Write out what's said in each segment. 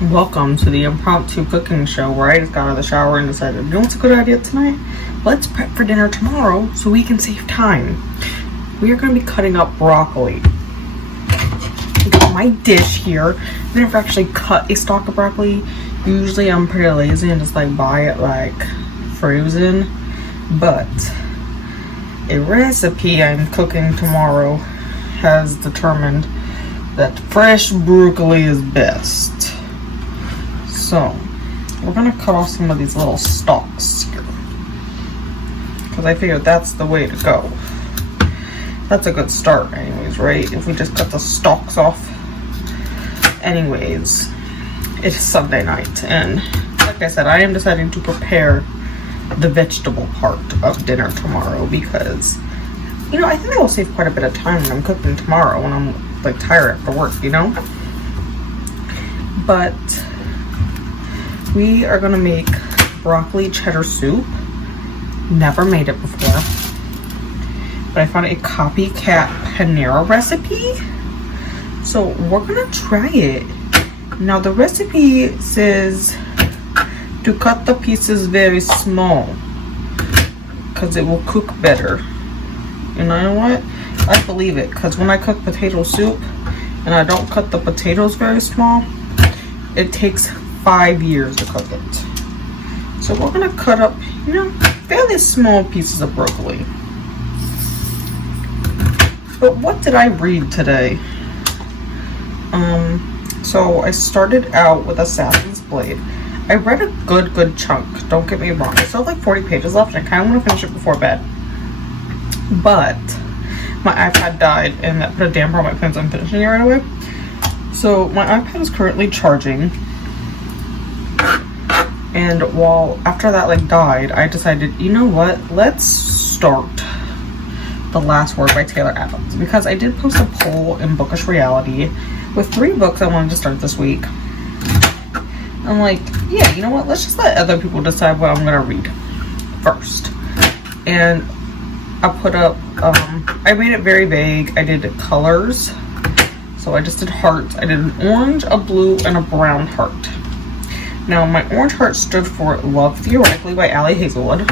Welcome to the impromptu cooking show where I just got out of the shower and decided, you know what's a good idea tonight? Let's prep for dinner tomorrow so we can save time. We are going to be cutting up broccoli. I got my dish here. I've never actually cut a stalk of broccoli. Usually I'm pretty lazy and just like buy it like frozen. But a recipe I'm cooking tomorrow has determined that fresh broccoli is best. So, we're going to cut off some of these little stalks here. Because I figured that's the way to go. That's a good start anyways, right? If we just cut the stalks off. Anyways, it's Sunday night. And like I said, I am deciding to prepare the vegetable part of dinner tomorrow. Because, you know, I think I will save quite a bit of time when I'm cooking tomorrow. When I'm like tired after work, you know? But we are gonna make broccoli cheddar soup. Never made it before, but I found a copycat Panera recipe, so we're gonna try it. Now the recipe says to cut the pieces very small because it will cook better. And you know what? I believe it, because when I cook potato soup and I don't cut the potatoes very small, it takes 5 years to cook it. So we're gonna cut up, you know, fairly small pieces of broccoli. But what did I read today? So I started out with Assassin's Blade. I read a good chunk, don't get me wrong. I still have like 40 pages left and I kind of want to finish it before bed. But my iPad died and that put a damper on my plans on finishing it right away. So my iPad is currently charging. And while after that like died, I decided, you know what, let's start The Last Word by Taylor Adams, because I did post a poll in Bookish Reality with 3 books I wanted to start this week. I'm like, yeah, you know what, let's just let other people decide what I'm gonna read first. And I put up I made it very vague. I did colors, so I just did hearts. I did an orange, a blue, and a brown heart. Now, my orange heart stood for Love Theoretically by Ellie Hazelwood.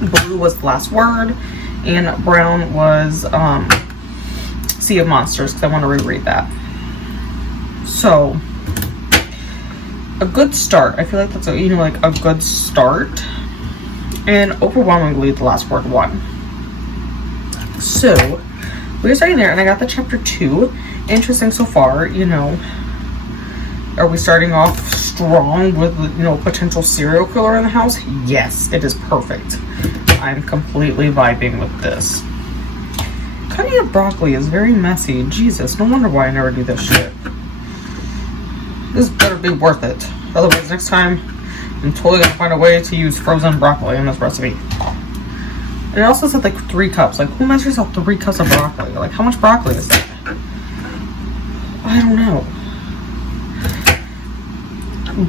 Blue was The Last Word. And brown was Sea of Monsters, because I want to reread that. So, a good start. I feel like that's a, you know, like a good start. And overwhelmingly, The Last Word won. So, we were starting there, and I got the chapter 2. Interesting so far, you know. Are we starting off strong with, you know, potential serial killer in the house? Yes, it is perfect. I'm completely vibing with this. Cutting up broccoli is very messy. Jesus, no wonder why I never do this shit. This better be worth it. Otherwise, next time, I'm totally gonna find a way to use frozen broccoli in this recipe. And it also said like 3 cups. Like, who measures out 3 cups of broccoli? Like, how much broccoli is that? I don't know.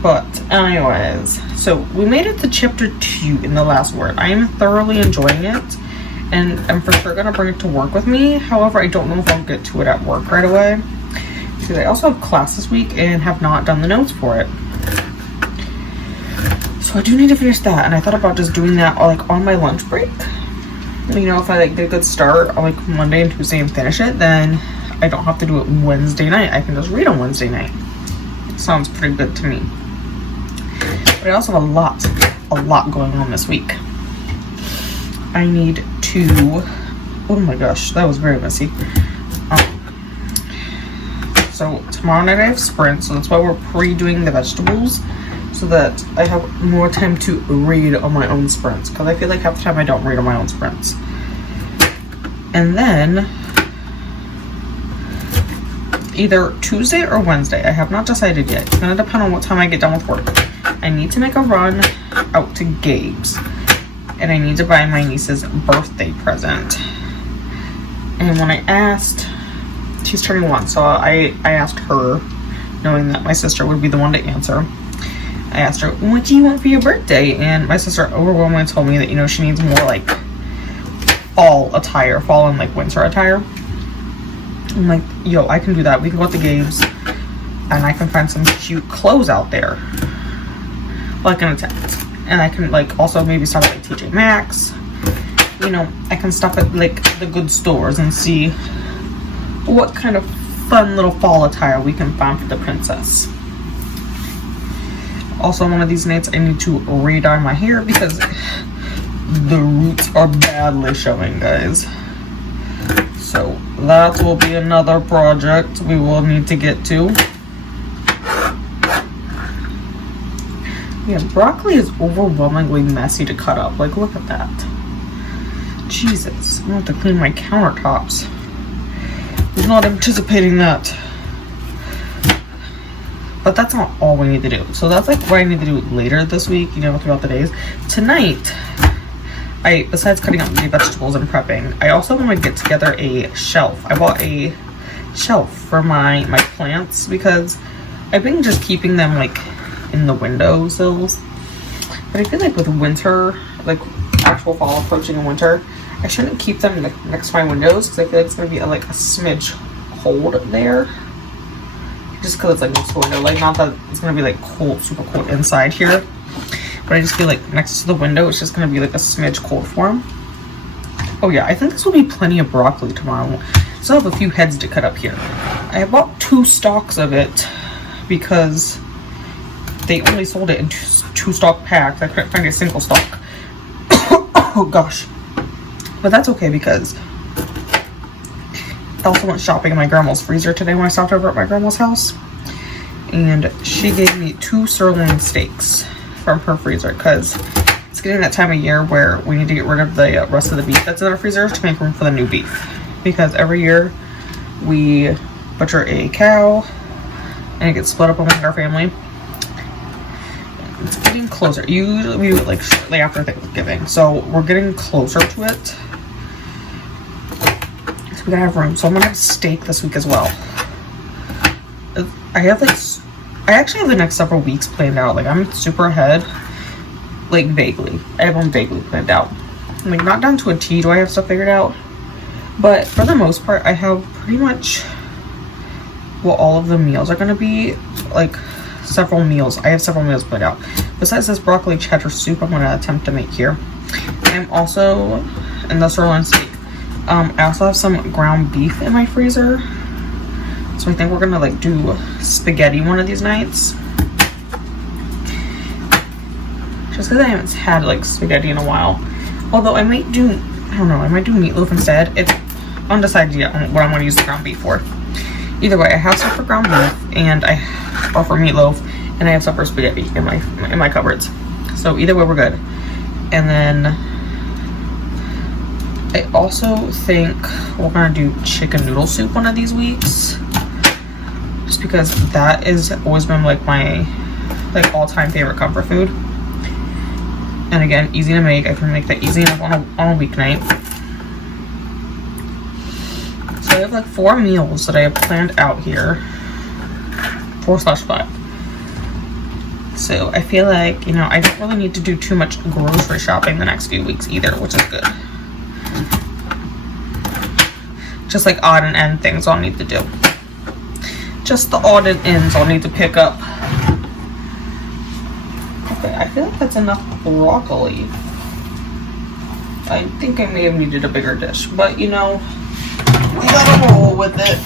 But anyways, so we made it to chapter 2 in The Last Word. I am thoroughly enjoying it, and I'm for sure gonna bring it to work with me. However, I don't know if I'll get to it at work right away, because I also have class this week and have not done the notes for it. So I do need to finish that, and I thought about just doing that like on my lunch break. You know, if I like get a good start on like Monday and Tuesday and finish it, then I don't have to do it Wednesday night. I can just read on Wednesday night. Sounds pretty good to me. But I also have a lot going on this week. I need to, oh my gosh, that was very messy. So tomorrow night I have sprints, so that's why we're pre-doing the vegetables, so that I have more time to read on my own sprints, because I feel like half the time I don't read on my own sprints. And then either Tuesday or Wednesday, I have not decided yet. It's gonna depend on what time I get done with work. I need to make a run out to Gabe's, and I need to buy my niece's birthday present. And when I asked, she's turning 1, so I asked her, knowing that my sister would be the one to answer. I asked her, what do you want for your birthday? And my sister overwhelmingly told me that, you know, she needs more like fall attire, fall and like winter attire. I'm like, yo, I can do that. We can go out to Gabe's. and I can find some cute clothes out there, like in a tent. And I can like also maybe stop at like TJ Maxx. You know, I can stop at like the good stores and see what kind of fun little fall attire we can find for the princess. Also, one of these nights I need to re-dye my hair because the roots are badly showing, guys. So that will be another project we will need to get to. Yeah, broccoli is overwhelmingly messy to cut up. Like, look at that. Jesus, I'm gonna have to clean my countertops. I was not anticipating that. But that's not all we need to do. So that's like what I need to do later this week, you know, throughout the days. Tonight, besides cutting up the vegetables and prepping, I also want to get together a shelf. I bought a shelf for my plants because I've been just keeping them like in the windowsills. But I feel like with winter, like actual fall approaching in winter, I shouldn't keep them like next to my windows because I feel like it's going to be like a smidge cold there. Just because it's like next to the window, like not that it's gonna be like cold, super cold inside here, but I just feel like next to the window it's just gonna be like a smidge cold for them. Oh yeah, I think this will be plenty of broccoli tomorrow. Still have a few heads to cut up here. I bought 2 stalks of it because they only sold it in 2 stalk packs. I couldn't find a single stalk. Oh gosh, but that's okay because I also went shopping in my grandma's freezer today when I stopped over at my grandma's house. And she gave me 2 sirloin steaks from her freezer because it's getting that time of year where we need to get rid of the rest of the beef that's in our freezer to make room for the new beef. Because every year we butcher a cow and it gets split up among our family. It's getting closer. Usually we do it like shortly after Thanksgiving. So we're getting closer to it. We gotta have room, so I'm gonna have steak this week as well. I actually have the next several weeks planned out. Like I'm super ahead, like vaguely. I have them vaguely planned out. I'm like not down to a T. Do I have stuff figured out? But for the most part, I have pretty much what all of the meals are gonna be. Like several meals. I have several meals planned out. Besides this broccoli cheddar soup, I'm gonna attempt to make here. I'm also in the sirloin steak. I also have some ground beef in my freezer, so I think we're gonna like do spaghetti one of these nights. Just because I haven't had like spaghetti in a while. Although I might do, I don't know, I might do meatloaf instead. It's undecided yet on what I'm gonna use the ground beef for. Either way, I have stuff for ground beef and or for meatloaf, and I have stuff for spaghetti in my cupboards. So either way, we're good. And then I also think we're gonna do chicken noodle soup one of these weeks, just because that has always been like my all-time favorite comfort food. And again, easy to make. I can make that easy enough on a weeknight. So I have like 4 meals that I have planned out here, 4/5. So I feel like, you know, I don't really need to do too much grocery shopping the next few weeks either, which is good. Just like odd and end things I'll need to do. Just the odd and ends I'll need to pick up. Okay, I feel like that's enough broccoli. I think I may have needed a bigger dish, but you know, we gotta roll with it.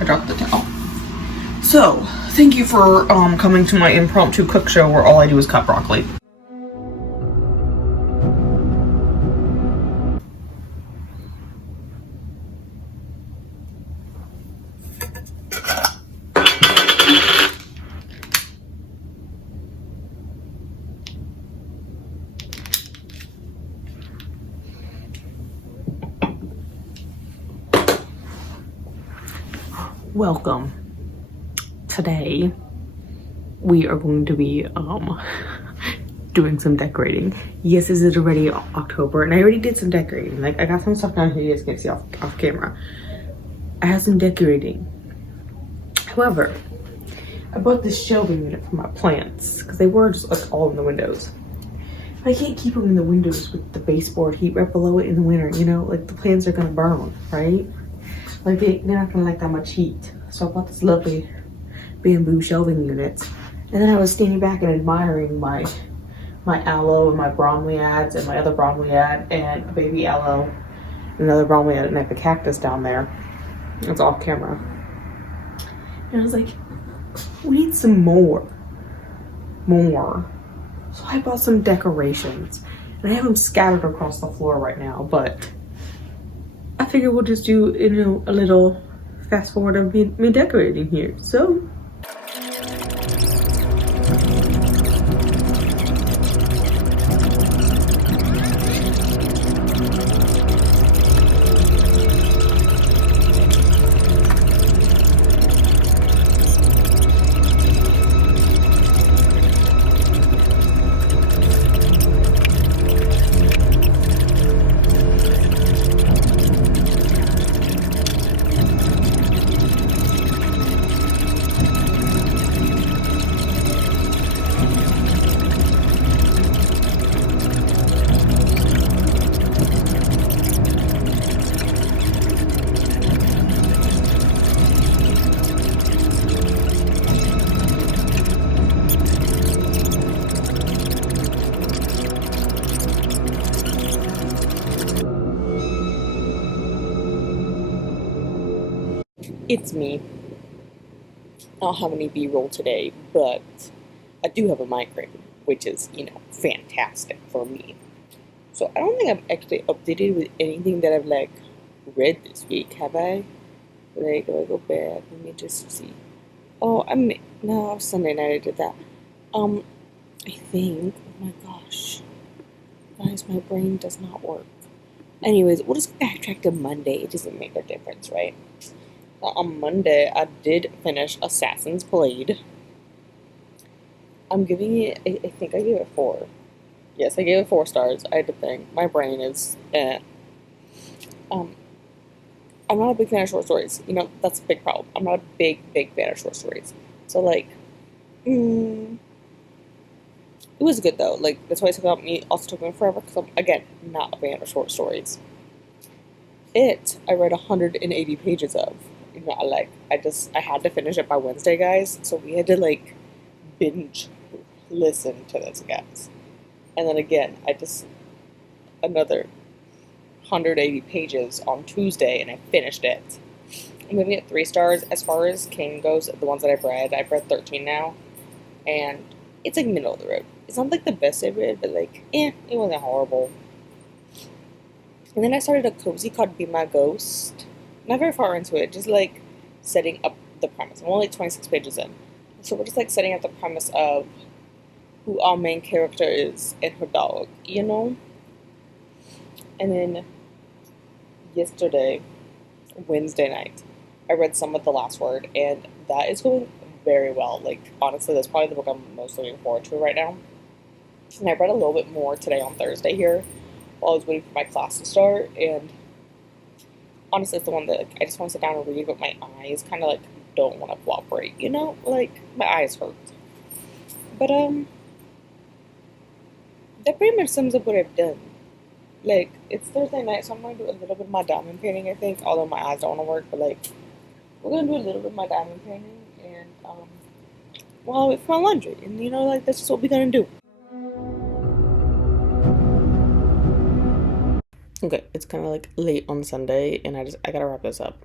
I dropped the towel. So, thank you for coming to my impromptu cook show where all I do is cut broccoli. Welcome. Today we are going to be doing some decorating. Yes, is it already October? And I already did some decorating. Like I got some stuff down here you guys can't see off camera. I have some decorating. However, I bought this shelving unit for my plants because they were just like all in the windows. I can't keep them in the windows with the baseboard heat right below it in the winter, you know? Like, the plants are gonna burn, right? Like, they're not gonna like that much heat. So I bought this lovely bamboo shelving unit. And then I was standing back and admiring my aloe and my bromeliads and my other bromeliad and a baby aloe, another bromeliad, and like the cactus down there. It's off camera. And I was like, we need some more. So I bought some decorations. And I have them scattered across the floor right now, but I figured we'll just do, you know, a little fast forward of me decorating here. So it's me. I don't have any B-roll today, but I do have a migraine, which is, you know, fantastic for me. So I don't think I've actually updated with anything that I've, like, read this week, have I? Like, do I go back? Let me just see. Oh, no, Sunday night I did that. I think, oh my gosh. Guys, my brain does not work. Anyways, we'll just backtrack to Monday. It doesn't make a difference, right? On Monday, I did finish Assassin's Blade. I'm giving it, I think I gave it 4. Yes, I gave it 4 stars. I had to think. My brain is, I'm not a big fan of short stories. You know, that's a big problem. I'm not a big fan of short stories. So, like, it was good, though. Like, that's why it took me forever, because I'm, again, not a fan of short stories. I read 180 pages of. You know, I had to finish it by Wednesday, guys, so we had to, like, binge listen to this, guys. And then again, another 180 pages on Tuesday, and I finished it. I'm giving it 3 stars. As far as King goes, the ones that I've read 13 now, and it's, like, middle of the road. It's not, like, the best I've read, but, like, it wasn't horrible. And then I started a cozy called Be My Ghost. Not very far into it, just, like, setting up the premise. I'm only 26 pages in. So we're just, like, setting up the premise of who our main character is and her dog, you know? And then Wednesday night, I read some of The Last Word, and that is going very well. Like, honestly, that's probably the book I'm most looking forward to right now. And I read a little bit more today on Thursday here while I was waiting for my class to start, and honestly, it's the one that, like, I just want to sit down and read, but my eyes kind of, like, don't want to cooperate, you know? Like, my eyes hurt. But, that pretty much sums up what I've done. Like, it's Thursday night, so I'm going to do a little bit of my diamond painting, I think, although my eyes don't want to work, but, like, we're going to do a little bit of my diamond painting, and, while I wait for my laundry, and, you know, like, that's just what we're going to do. Okay, it's kind of, like, late on Sunday, and I gotta wrap this up.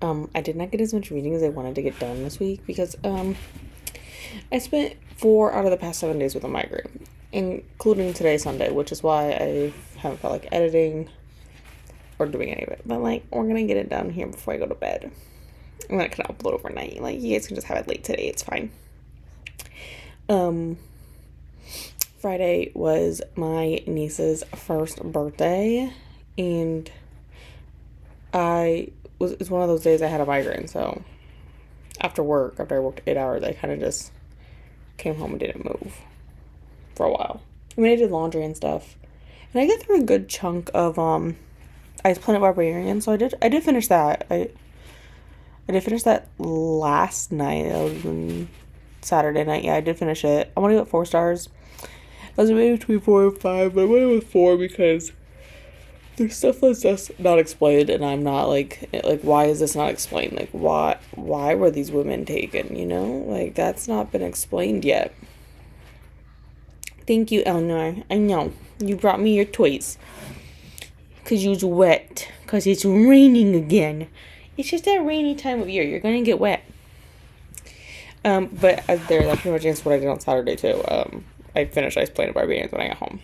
I did not get as much reading as I wanted to get done this week, because, I spent 4 out of the past 7 days with a migraine, including today, Sunday, which is why I haven't felt like editing or doing any of it. But, like, we're gonna get it done here before I go to bed. I'm not gonna upload overnight. Like, you guys can just have it late today. It's fine. Friday was my niece's first birthday, and it's one of those days I had a migraine, so after I worked 8 hours, I kind of just came home and didn't move for a while. I mean, I did laundry and stuff, and I got through a good chunk of Ice Planet Barbarian, so I did finish that. I did finish that last night. That was Saturday night. Yeah, I did finish it. I want to give it 4 stars. I was debating between 4 and 5, but I went with 4 because there's stuff that's just not explained, and I'm not like why is this not explained? Like why were these women taken? You know, like that's not been explained yet. Thank you, Eleanor. I know you brought me your toys. 'Cause you's wet. 'Cause it's raining again. It's just that rainy time of year. You're gonna get wet. But that pretty much answers what I did on Saturday too. I finished Ice Planet Barbarians when I got home.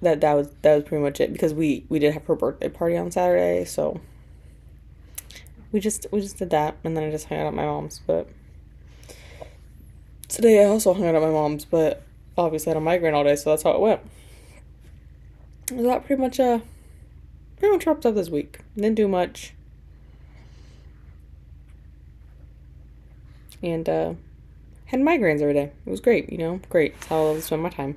That was pretty much it because we did have her birthday party on Saturday, so we just did that, and then I just hung out at my mom's. But today I also hung out at my mom's, but obviously I had a migraine all day, so that's how it went. That pretty much wrapped up this week. Didn't do much. And had migraines every day. It was great, you know? Great. That's how I love to spend my time.